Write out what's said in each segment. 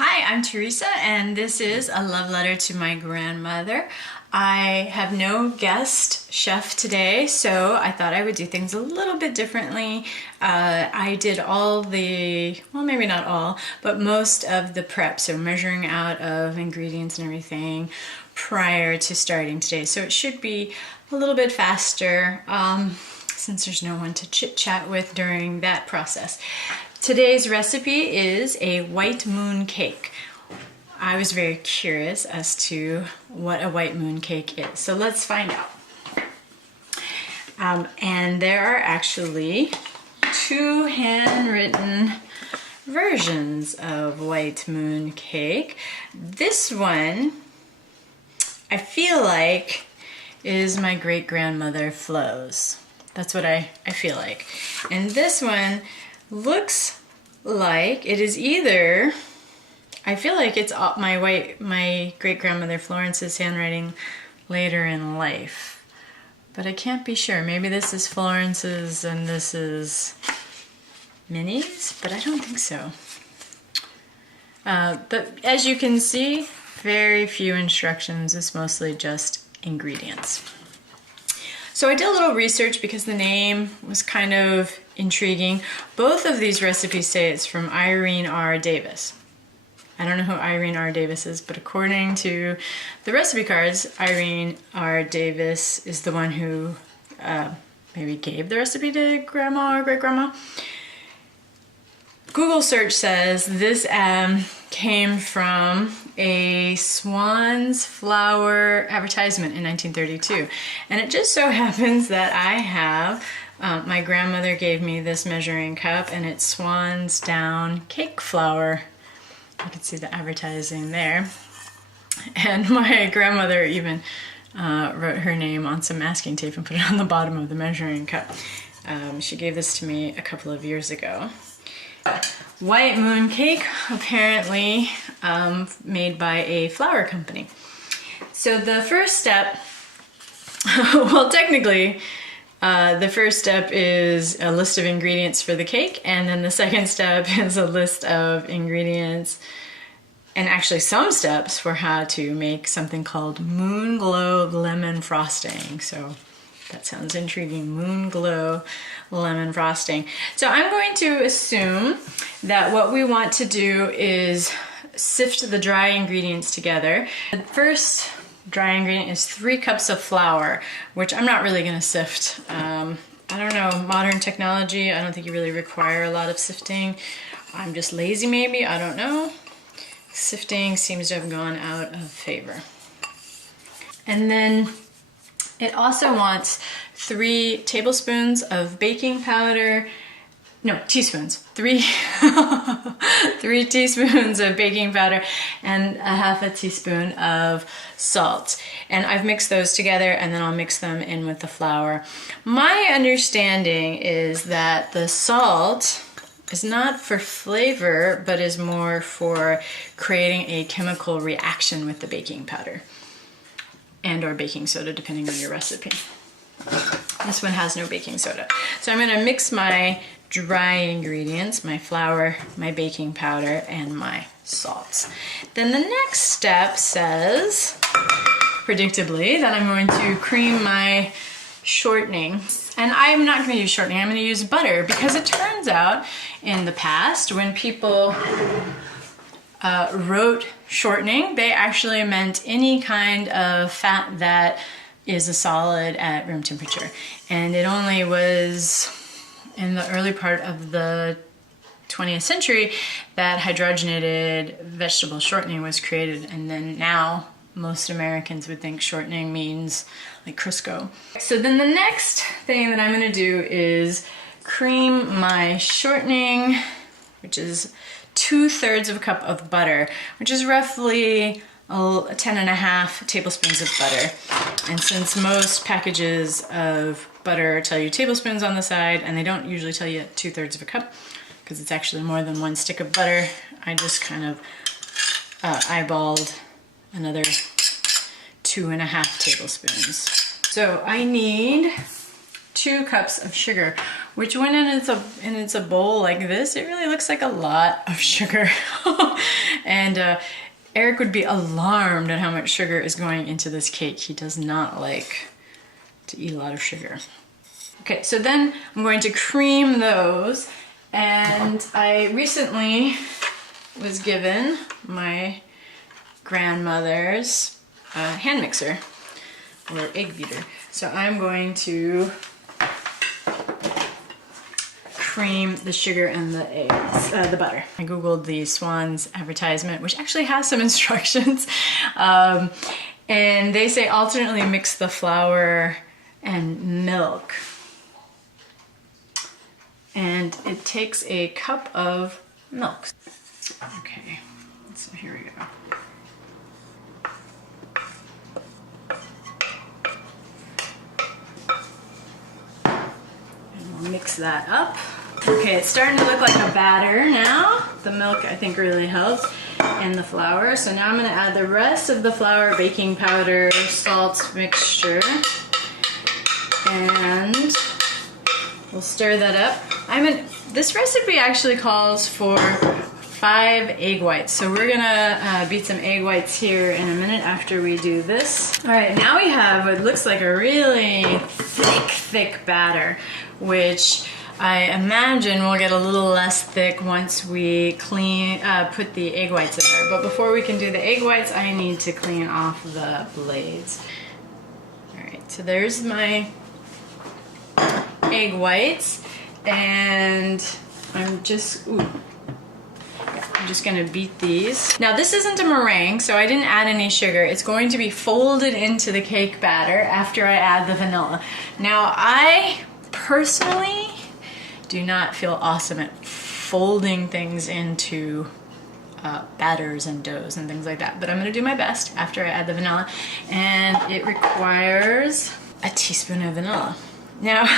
Hi, I'm Teresa, and this is a love letter to my grandmother. I have no guest chef today, so I thought I would do things a little bit differently. I did all the, well, maybe not all, but most of the prep, so measuring out of ingredients and everything prior to starting today. So it should be a little bit faster since there's no one to chit-chat with during that process. Today's recipe is a white moon cake. I was very curious as to what a white moon cake is, so let's find out. And there are actually two handwritten versions of white moon cake. This one, I feel like, is my great-grandmother Flo's. That's what I feel like. And this one looks like it is either, I feel like it's my great-grandmother Florence's handwriting later in life, but I can't be sure. Maybe this is Florence's and this is Minnie's, but I don't think so. But as you can see, very few instructions. It's mostly just ingredients. So I did a little research because the name was kind of intriguing. Both of these recipes say it's from Irene R. Davis. I don't know who Irene R. Davis is, but according to the recipe cards, Irene R. Davis is the one who maybe gave the recipe to Grandma or Great-Grandma. Google search says this came from a Swans Flour advertisement in 1932. And it just so happens that I have, my grandmother gave me this measuring cup, and it's Swans Down cake flour. You can see the advertising there. And my grandmother even wrote her name on some masking tape and put it on the bottom of the measuring cup. She gave this to me a couple of years ago. White moon cake, apparently made by a flour company. So the first step, well, technically, the first step is a list of ingredients for the cake, and then the second step is a list of ingredients and actually some steps for how to make something called Moonglow lemon frosting. So that sounds intriguing, Moonglow lemon frosting. So I'm going to assume that what we want to do is sift the dry ingredients together. The first dry ingredient is 3 cups of flour, which I'm not really gonna sift. I don't know, modern technology, I don't think you really require a lot of sifting. I'm just lazy maybe, I don't know. Sifting seems to have gone out of favor. And then it also wants 3 tablespoons of baking powder, no, teaspoons, 3 teaspoons of baking powder and a half a teaspoon of salt. And I've mixed those together, and then I'll mix them in with the flour. My understanding is that the salt is not for flavor, but is more for creating a chemical reaction with the baking powder and or baking soda, depending on your recipe. This one has no baking soda. So I'm gonna mix my dry ingredients, my flour, my baking powder, and my salt. Then the next step says, predictably, that I'm going to cream my shortening. And I'm not gonna use shortening, I'm gonna use butter, because it turns out in the past when people wrote shortening, they actually meant any kind of fat that is a solid at room temperature. And it only was in the early part of the 20th century that hydrogenated vegetable shortening was created, and then now most Americans would think shortening means like Crisco. So then the next thing that I'm gonna do is cream my shortening, which is 2/3 of a cup of butter, which is roughly 10.5 tablespoons of butter. And since most packages of butter tell you tablespoons on the side, and they don't usually tell you 2/3 of a cup, because it's actually more than 1 stick of butter, I just kind of eyeballed another 2.5 tablespoons. So I need 2 cups of sugar, which when it's a bowl like this, it really looks like a lot of sugar. And Eric would be alarmed at how much sugar is going into this cake. He does not like to eat a lot of sugar. Okay, so then I'm going to cream those, and I recently was given my grandmother's hand mixer or egg beater. So I'm going to cream the sugar and the eggs, the butter. I googled the Swans advertisement, which actually has some instructions, and they say alternately mix the flour and milk. And it takes a cup of milk. Okay, so here we go. And we'll mix that up. Okay, it's starting to look like a batter now. The milk, I think, really helps, and the flour. So now I'm gonna add the rest of the flour, baking powder, salt mixture, and we'll stir that up. This recipe actually calls for 5 egg whites, so we're gonna beat some egg whites here in a minute after we do this. All right, now we have what looks like a really thick batter, which I imagine will get a little less thick once we put the egg whites in there. But before we can do the egg whites, I need to clean off the blades. All right, so there's my egg whites, and I'm just gonna beat these. Now this isn't a meringue, so I didn't add any sugar. It's going to be folded into the cake batter after I add the vanilla. Now I personally do not feel awesome at folding things into batters and doughs and things like that, but I'm gonna do my best after I add the vanilla, and it requires a teaspoon of vanilla. Now,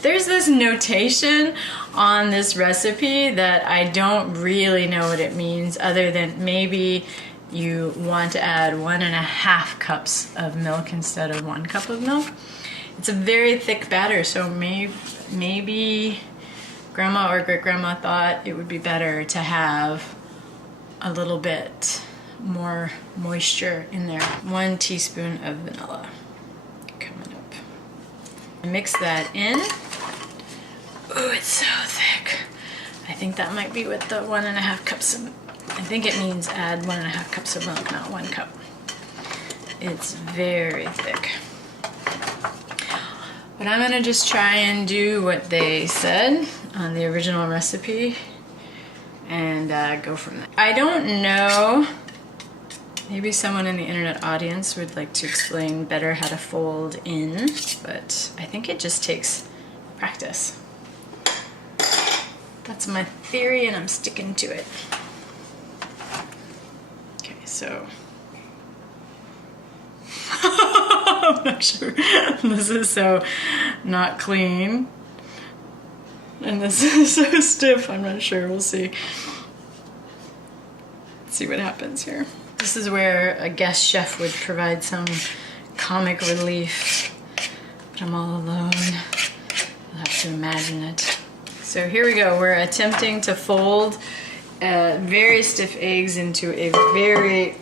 there's this notation on this recipe that I don't really know what it means, other than maybe you want to add 1.5 cups of milk instead of 1 cup of milk. It's a very thick batter, so maybe grandma or great-grandma thought it would be better to have a little bit more moisture in there. 1 teaspoon of vanilla. Mix that in. Ooh, it's so thick. I think that might be with the 1.5 cups of, I think it means add 1.5 cups of milk, not 1 cup. It's very thick. But I'm gonna just try and do what they said on the original recipe and go from there. I don't know, maybe someone in the internet audience would like to explain better how to fold in, but I think it just takes practice. That's my theory, and I'm sticking to it. Okay, so I'm not sure. This is so not clean, and this is so stiff. I'm not sure. We'll see. Let's see what happens here. This is where a guest chef would provide some comic relief, but I'm all alone. You'll have to imagine it. So here we go. We're attempting to fold very stiff eggs into a very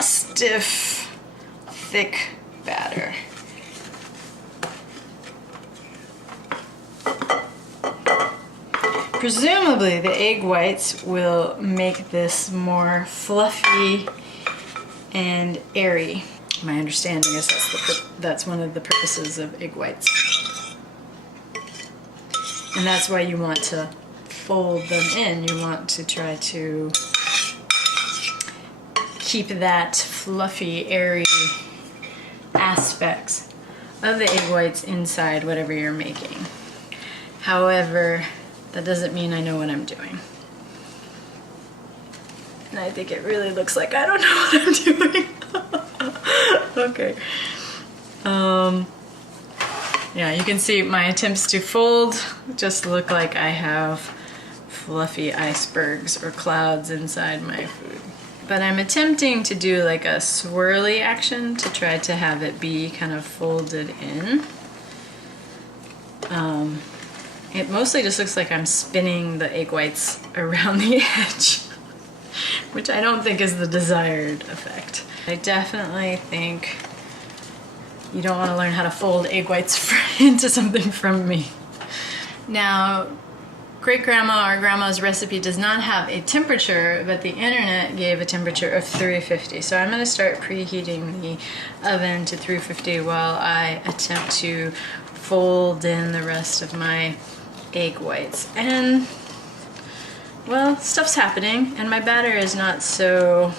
stiff, thick batter. Presumably the egg whites will make this more fluffy and airy. My understanding is that's one of the purposes of egg whites. And that's why you want to fold them in. You want to try to keep that fluffy, airy aspects of the egg whites inside whatever you're making. However, that doesn't mean I know what I'm doing. And I think it really looks like I don't know what I'm doing. Okay. Yeah, you can see my attempts to fold just look like I have fluffy icebergs or clouds inside my food. But I'm attempting to do like a swirly action to try to have it be kind of folded in. It mostly just looks like I'm spinning the egg whites around the edge, which I don't think is the desired effect. I definitely think you don't want to learn how to fold egg whites into something from me. Now, great-grandma or grandma's recipe does not have a temperature, but the internet gave a temperature of 350. So I'm going to start preheating the oven to 350 while I attempt to fold in the rest of my egg whites. And, well, stuff's happening, and my batter is not so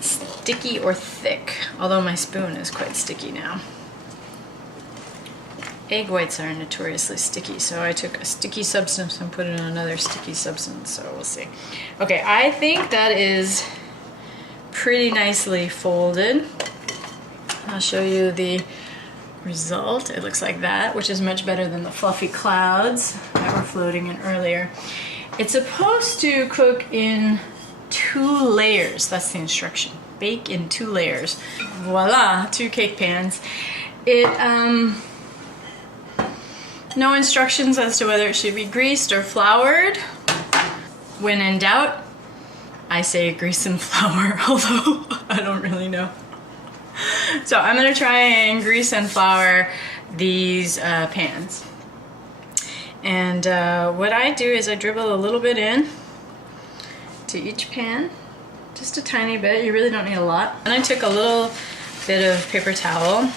sticky or thick, although my spoon is quite sticky now. Egg whites are notoriously sticky, so I took a sticky substance and put it in another sticky substance, so we'll see. Okay, I think that is pretty nicely folded. I'll show you the result. It looks like that, which is much better than the fluffy clouds that were floating in earlier. It's supposed to cook in 2 layers. That's the instruction. Bake in 2 layers. Voila, 2 cake pans. No instructions as to whether it should be greased or floured. When in doubt, I say grease and flour, although I don't really know. So I'm gonna try and grease and flour these pans. And what I do is I dribble a little bit in to each pan, just a tiny bit. You really don't need a lot. And I took a little bit of paper towel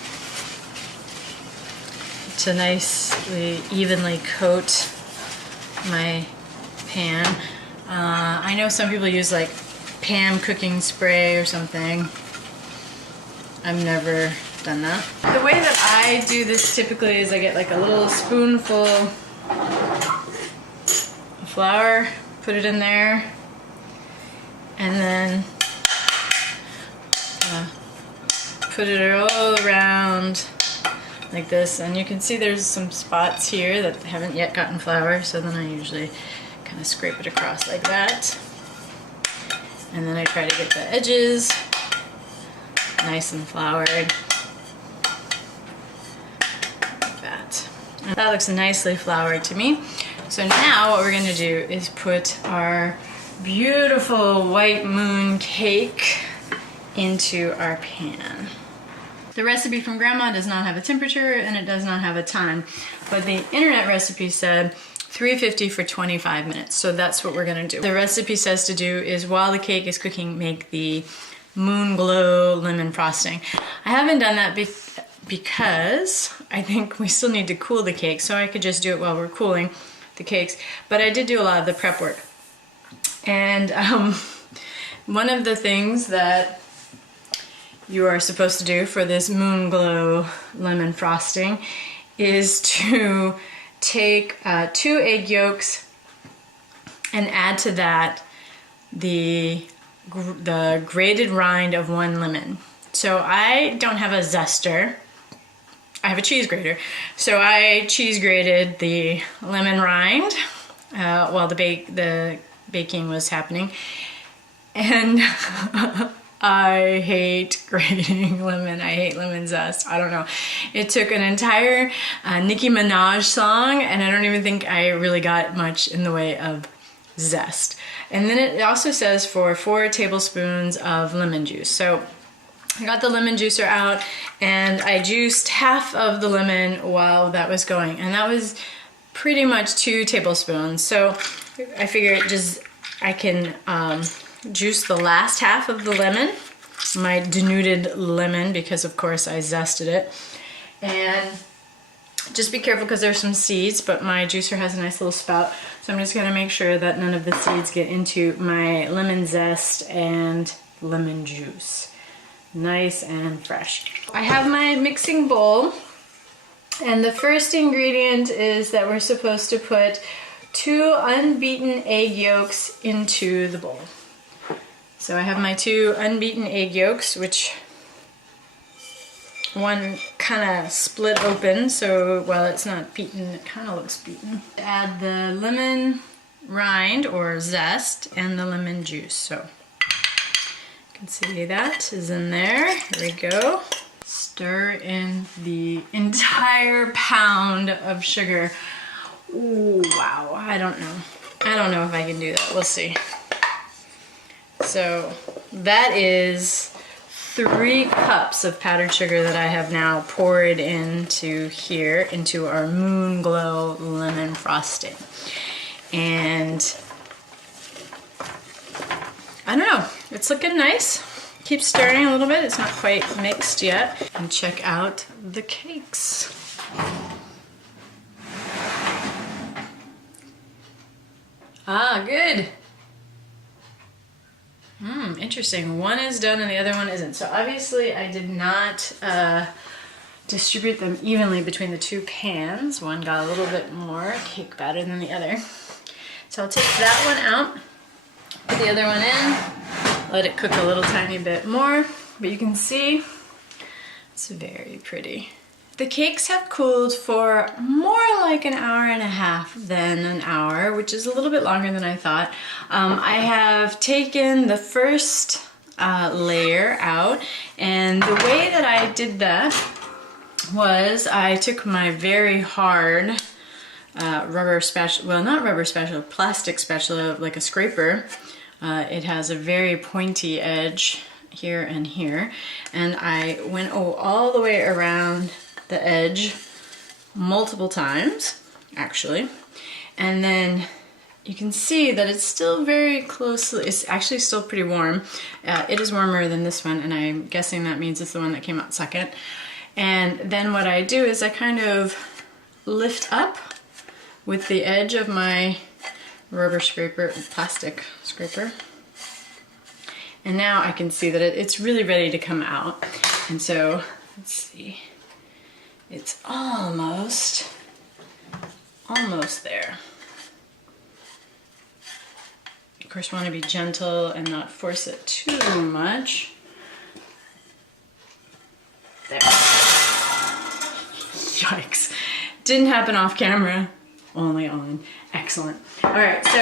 to nicely evenly coat my pan. I know some people use like pan cooking spray or something. I've never done that. The way that I do this typically is I get like a little spoonful of flour, put it in there, and then put it all around like this. And you can see there's some spots here that haven't yet gotten flour, so then I usually kind of scrape it across like that. And then I try to get the edges nice and floured. Like that. And that looks nicely floured to me. So now what we're going to do is put our beautiful white moon cake into our pan. The recipe from Grandma does not have a temperature and it does not have a time, but the internet recipe said 350 for 25 minutes, so that's what we're gonna do. The recipe says to do is while the cake is cooking, make the Moonglow lemon frosting. I haven't done that because I think we still need to cool the cake, so I could just do it while we're cooling the cakes, but I did do a lot of the prep work. And one of the things that you are supposed to do for this Moonglow lemon frosting is to take 2 egg yolks and add to that the grated rind of 1 lemon. So I don't have a zester, I have a cheese grater. So I cheese grated the lemon rind while the baking was happening. And I hate grating lemon. I hate lemon zest. I don't know. It took an entire Nicki Minaj song, and I don't even think I really got much in the way of zest. And then it also says for 4 tablespoons of lemon juice. So I got the lemon juicer out, and I juiced half of the lemon while that was going, and that was pretty much 2 tablespoons. So I figured I can juice the last half of the lemon, my denuded lemon, because of course I zested it. And just be careful because there's some seeds, but my juicer has a nice little spout, so I'm just gonna make sure that none of the seeds get into my lemon zest and lemon juice. Nice and fresh. I have my mixing bowl, and the first ingredient is that we're supposed to put 2 unbeaten egg yolks into the bowl. So I have my 2 unbeaten egg yolks, which one kind of split open, so while it's not beaten, it kind of looks beaten. Add the lemon rind or zest and the lemon juice. So you can see that is in there. Here we go. Stir in the entire pound of sugar. Ooh, wow, I don't know. I don't know if I can do that. We'll see. So that is 3 cups of powdered sugar that I have now poured into here, into our Moonglow lemon frosting. And I don't know, it's looking nice. Keep stirring a little bit, it's not quite mixed yet. And check out the cakes. Ah, good. Interesting. One is done and the other one isn't. So obviously I did not distribute them evenly between the 2 pans. One got a little bit more cake batter than the other. So I'll take that one out, put the other one in, let it cook a little tiny bit more, but you can see it's very pretty. The cakes have cooled for more like an hour and a half than an hour, which is a little bit longer than I thought. I have taken the first layer out, and the way that I did that was I took my very hard rubber spatula, well, not rubber spatula, plastic spatula, like a scraper. It has a very pointy edge here and here, and I went all the way around the edge multiple times, actually, and then you can see that it's still very closely, it's actually still pretty warm. It is warmer than this one, and I'm guessing that means it's the one that came out second. And then what I do is I kind of lift up with the edge of my rubber scraper, plastic scraper, and now I can see that it's really ready to come out. And so, let's see, it's almost there. Of course, want to be gentle and not force it too much. There. Yikes. Didn't happen off camera, only on. Excellent. All right, so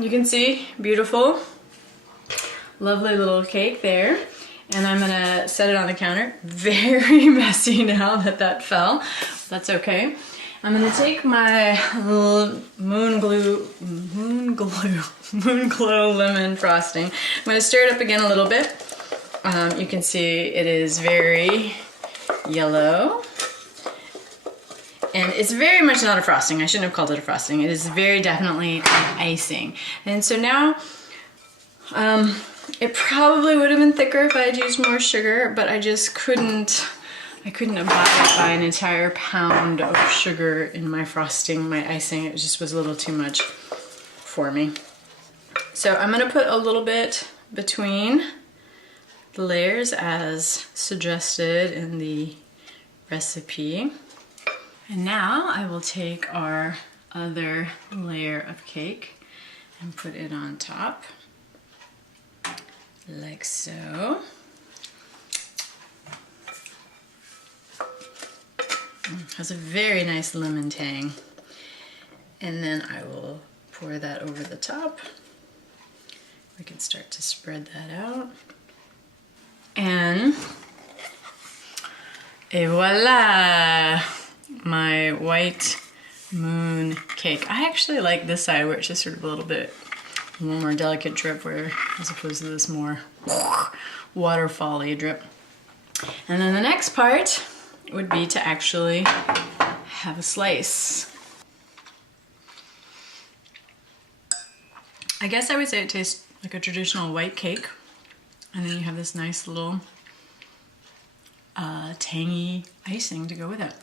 you can see, beautiful, lovely little cake there. And I'm gonna set it on the counter. Very messy now that fell. That's okay. I'm gonna take my Moonglow lemon frosting. I'm gonna stir it up again a little bit. You can see it is very yellow. And it's very much not a frosting. I shouldn't have called it a frosting. It is very definitely an icing. And so now, it probably would have been thicker if I had used more sugar, but I just couldn't abide by an entire pound of sugar in my frosting, my icing. It just was a little too much for me. So I'm gonna put a little bit between the layers as suggested in the recipe. And now I will take our other layer of cake and put it on top, like so. Has a very nice lemon tang. And then I will pour that over the top. We can start to spread that out. And et voila! My white moon cake. I actually like this side where it's just sort of a little bit more delicate drip, where as opposed to this more waterfall-y drip. And then the next part would be to actually have a slice. I guess I would say it tastes like a traditional white cake, and then you have this nice little tangy icing to go with it.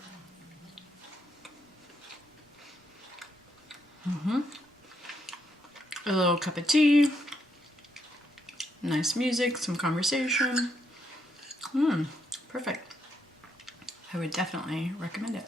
A little cup of tea, nice music, some conversation. Perfect. I would definitely recommend it.